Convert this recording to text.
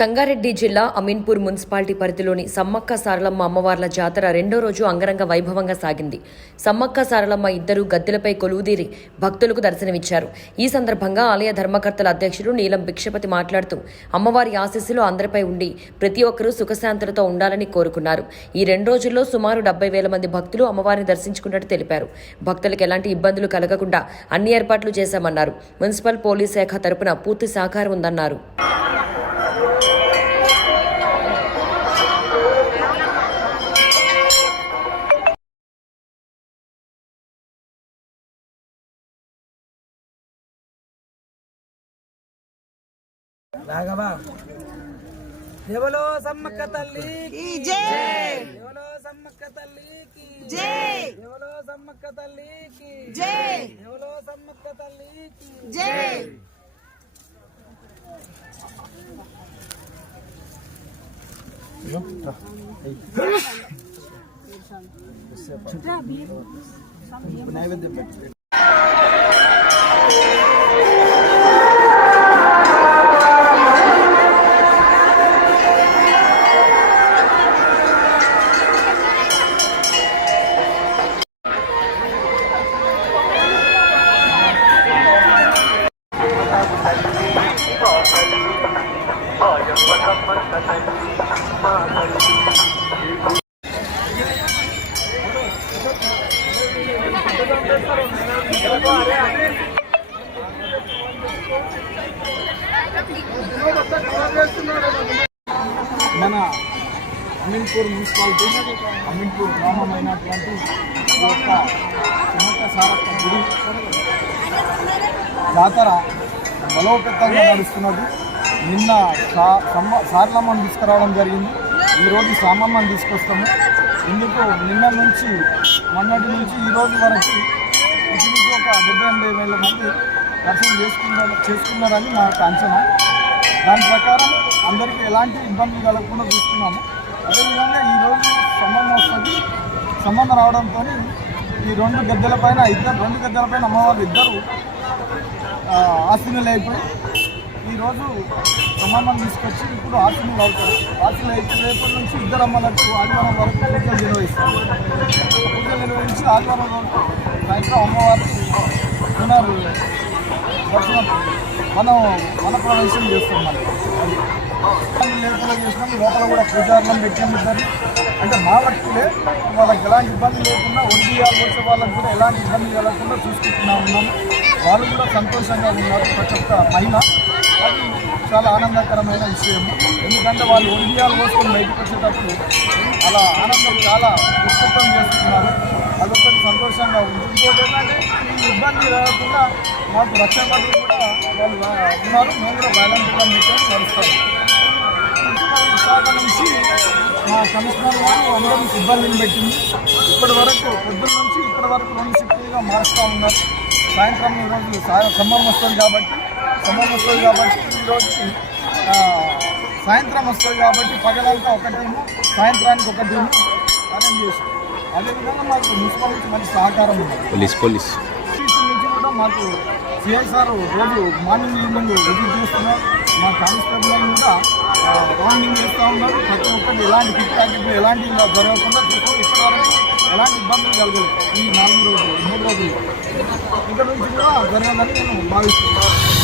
సంగారెడ్డి జిల్లా అమీన్పూర్ మున్సిపాలిటీ పరిధిలోని సమ్మక్క సారలమ్మ అమ్మవార్ల జాతర రెండో రోజు అంగరంగ వైభవంగా సాగింది. సమ్మక్క సారలమ్మ ఇద్దరు గద్దెలపై కొలువుదీరి భక్తులకు దర్శనమిచ్చారు. ఈ సందర్భంగా ఆలయ ధర్మకర్తల అధ్యక్షుడు నీలం భిక్షపతి మాట్లాడుతూ అమ్మవారి ఆశీస్సులు అందరిపై ఉండి ప్రతి ఒక్కరూ సుఖశాంతులతో ఉండాలని కోరుకున్నారు. ఈ రెండు రోజుల్లో సుమారు డెబ్బై వేల మంది భక్తులు అమ్మవారిని దర్శించుకున్నట్టు తెలిపారు. భక్తులకు ఎలాంటి ఇబ్బందులు కలగకుండా అన్ని ఏర్పాట్లు చేశామన్నారు. మున్సిపల్ పోలీస్ శాఖ తరపున పూర్తి సహకారం ఉందన్నారు. రాఘవ. ఎవలో సమ్మక్క తల్లికి జై! ఎవలో సమ్మక్క తల్లికి జై! ఎవలో సమ్మక్క తల్లికి జై! ఎవలో సమ్మక్క తల్లికి జై! నైవేద్యం పెట్టి. మన అమీన్పూర్ మున్సిపాలిటీ అమీన్పూర్ గ్రామం అయినటువంటి ఈ యొక్క సుమక్క సారక్క గుడి జాతర బలోపేతంగా నడుస్తున్నది. నిన్న సా తీసుకురావడం జరిగింది. ఈరోజు సామమ్మని తీసుకొస్తాము. ఇందుకు నిన్న నుంచి మొన్నటి నుంచి ఈ రోజు వరకు ఇంచుమించు ఒక డెబ్బై ఎనభై వేల మంది దర్శనం చేసుకున్నారు చేసుకున్నారని నాకు అంచనా. దాని ప్రకారం అందరికీ ఎలాంటి ఇబ్బంది కలగకుండా చూస్తున్నాము. అదేవిధంగా ఈరోజు సంబంధం వస్తుంది. సంబంధం రావడంతో ఈ రెండు గద్దెల పైన ఇద్దరు రెండు గద్దెల పైన అమ్మవారు ఇద్దరు ఆశీనులు అయిపోయి ఈరోజు అమ్మమ్మను తీసుకొచ్చి ఇప్పుడు ఆశీనులు అవుతారు ఆశీనులు అయితే రేపటి నుంచి ఇద్దరు అమ్మలకు ఆదివారం వరకు పూజలు నిర్వహిస్తారు. పూజలు నిర్వహించి ఆదివారం వరకు సాయంత్రం అమ్మవారికి పునర్ దర్శనం మనం మన ప్రవేశం చేస్తాం మనం. లేకుండా చేసినాం లోపల కూడా పూజారులను పెట్టాము ఇద్దరు అంటే మా వ్యక్తులే వాళ్ళకి ఎలాంటి ఇబ్బంది లేకుండా ఒడియాలు వచ్చే వాళ్ళకి కూడా ఎలాంటి ఇబ్బంది కలగకుండా చూసుకుంటున్నాం ఉన్నాము వాళ్ళు కూడా సంతోషంగా ఉన్నారు ప్రతి ఒక్క మహిళ. అది చాలా ఆనందకరమైన విషయం. ఎందుకంటే వాళ్ళు ఒడియాలు పోసుకొని బయటకు వచ్చేటప్పుడు అలా ఆనందం చాలా విస్తృతం చేస్తున్నారు. అదొకటి సంతోషంగా ఉంది ఇంకోటి ఏంటంటే ఈ ఇబ్బంది రాకుండా మాకు రక్షణ భటులు కూడా వాళ్ళు ఉన్నారు. మేము కూడా వాలంటీర్గా మీతో నడుస్తాము విశాఖ నుంచి మా కమిషనర్ గారు అందరూ సిబ్బందిని పెట్టింది. ఇప్పటి వరకు పొద్దున్న నుంచి ఇప్పటి వరకు రెండు షిఫ్ట్లుగా మారుస్తూ ఉన్నారు. సాయంత్రం ఈరోజు ఖమ్మం వస్తుంది కాబట్టి ఖమ్మం వస్తుంది కాబట్టి ఈరోజు సాయంత్రం వస్తుంది కాబట్టి పగలంతా ఒక టీము సాయంత్రానికి ఒక టీము అరేంజ్ చేసి అదేవిధంగా మాకు మున్సిపల్ నుంచి మంచి సహకారం ఉంది. Police police. నుంచి కూడా మాకు సిఐ సార్ రోజు మార్నింగ్ ఈవినింగ్ విజిట్ చేస్తున్నారు. మా కానిస్టేబుల్ కూడా రౌండింగ్ చేస్తూ ఉన్నారు. ప్రతి ఒక్కటి ఎలాంటి కిట్ ప్యాకెట్లు ఎలాంటి జరగకుండా చూస్తూ ఇప్పటివరకు ఎలాంటి ఇబ్బందులు కలగలేదు ఈ నాలుగు రోజులు మూడు రోజులు. ఇక్కడ నుంచి కూడా జరగదని నేను భావిస్తున్నాను.